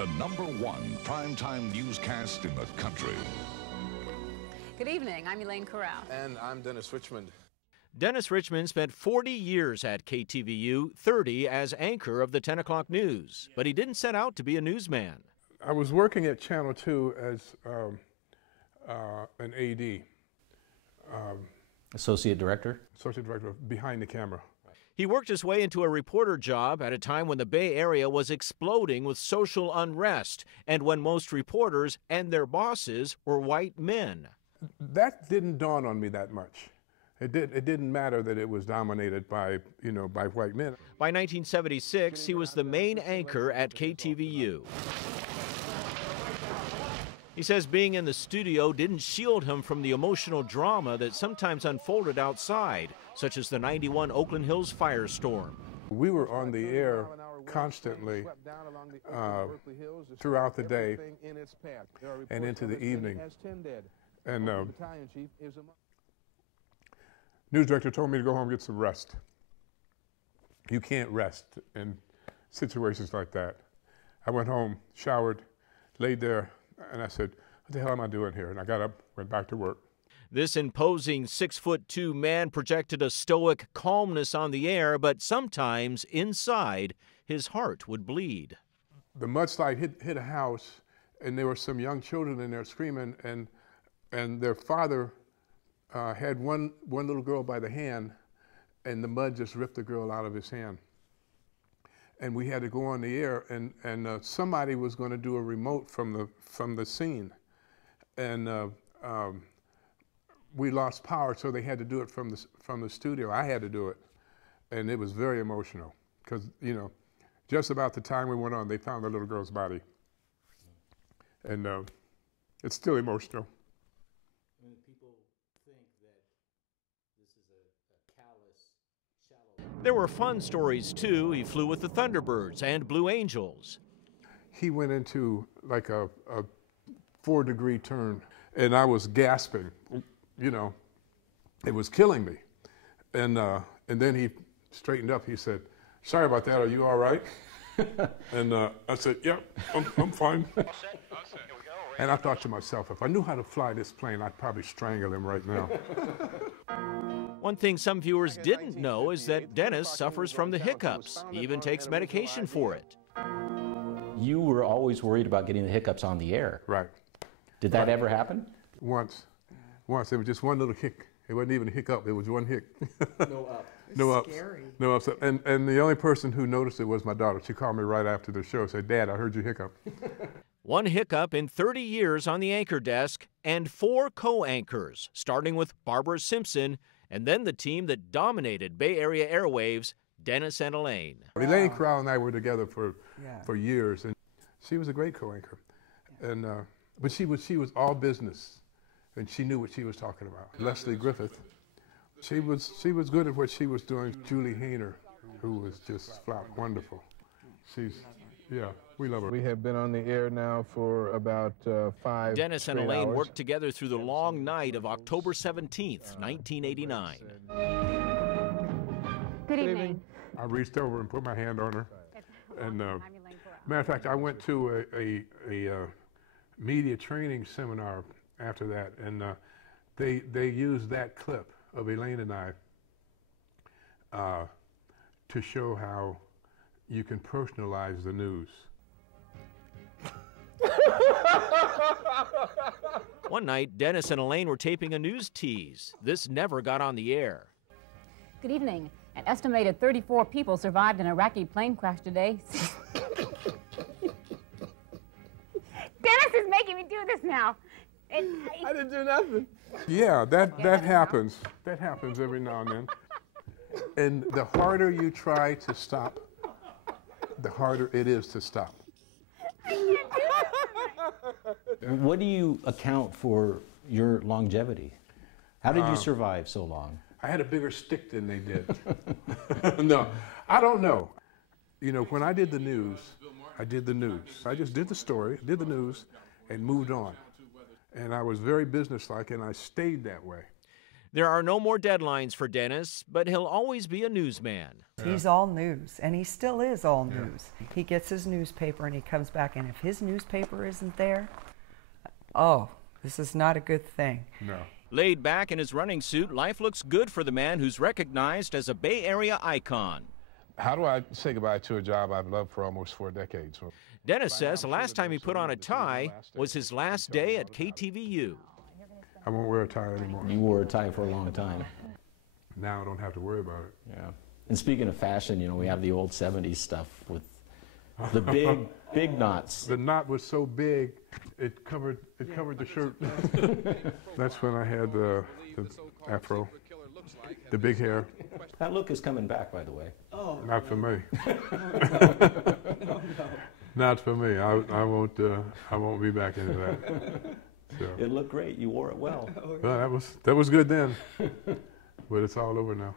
the #1 primetime newscast in the country. Good evening. I'm Elaine Corral. And I'm Dennis Richmond. Dennis Richmond spent 40 years at KTVU, 30 as anchor of the 10 o'clock news, but he didn't set out to be a newsman. I was working at Channel 2 as an AD. Associate Director? Associate Director behind the camera. He worked his way into a reporter job at a time when the Bay Area was exploding with social unrest and when most reporters and their bosses were white men. That didn't dawn on me that much. It didn't matter that it was dominated by white men. By 1976, he was the main anchor at KTVU. He says being in the studio didn't shield him from the emotional drama that sometimes unfolded outside, such as the '91 Oakland Hills firestorm. We were on the air constantly throughout the day and into the evening. And news director told me to go home and get some rest. You can't rest in situations like that. I went home, showered, laid there, and I said, what the hell am I doing here? And I got up, went back to work. This imposing 6'2" man projected a stoic calmness on the air, but sometimes inside, his heart would bleed. The mudslide hit a house, and there were some young children in there screaming, and their father had one little girl by the hand, and the mud just ripped the girl out of his hand. And we had to go on the air, and somebody was going to do a remote from the scene, and we lost power, so they had to do it from the studio. I had to do it, and it was very emotional because just about the time we went on, they found the little girl's body, and it's still emotional. When people think that this is a callous, shallow... There were fun stories, too. He flew with the Thunderbirds and Blue Angels. He went into like a 4-degree turn, and I was gasping. It was killing me. And then he straightened up. He said, sorry about that. Are you all right? And I said, yep, I'm fine. And I thought to myself, if I knew how to fly this plane, I'd probably strangle him right now. One thing some viewers didn't know is that Dennis suffers from the hiccups. He even takes medication for it. You were always worried about getting the hiccups on the air. Right. Did that ever happen? Once. It was just one little hic. It wasn't even a hiccup. It was one hic. No up. No ups. No ups. And the only person who noticed it was my daughter. She called me right after the show and said, Dad, I heard you hiccup. One hiccup in 30 years on the anchor desk and 4 co-anchors, starting with Barbara Simpson and then the team that dominated Bay Area airwaves, Dennis and Elaine. Elaine Corral and I were together for years, and she was a great co-anchor. And but she was all business, and she knew what she was talking about. Leslie Griffith, she was good at what she was doing. Julie Hayner, who was just flat wonderful. We love her. We have been on the air now for about 5 Dennis and Elaine worked together through the long night of October 17th, 1989. Good evening. I reached over and put my hand on her. And matter of fact, I went to a media training seminar after that, and they used that clip of Elaine and I to show how you can personalize the news. One night, Dennis and Elaine were taping a news tease. This never got on the air. Good evening. An estimated 34 people survived an Iraqi plane crash today. Dennis is making me do this now. I didn't do nothing. Yeah, that happens. That happens every now and then. And the harder you try to stop, the harder it is to stop. What do you account for your longevity? How did you survive so long? I had a bigger stick than they did. No, I don't know. When I did the news, I did the news. I just did the story, did the news, and moved on. And I was very businesslike, and I stayed that way. There are no more deadlines for Dennis, but he'll always be a newsman. He's all news, and he still is all news. He gets his newspaper and he comes back, and if his newspaper isn't there, oh, this is not a good thing. No. Laid back in his running suit, life looks good for the man who's recognized as a Bay Area icon. How do I say goodbye to a job I've loved for almost 4 decades? Dennis says the last time he put on a tie was his last day at KTVU. I won't wear a tie anymore. You wore a tie for a long time. Now I don't have to worry about it. Yeah. And speaking of fashion, you know, we have the old 70s stuff with the big knots. The knot was so big, it covered the shirt. That's when I had the afro, the big hair. That look is coming back, by the way. Oh. Not for me. Not for me. I won't be back into that. So. It looked great. You wore it well. Well, that was good then, but it's all over now.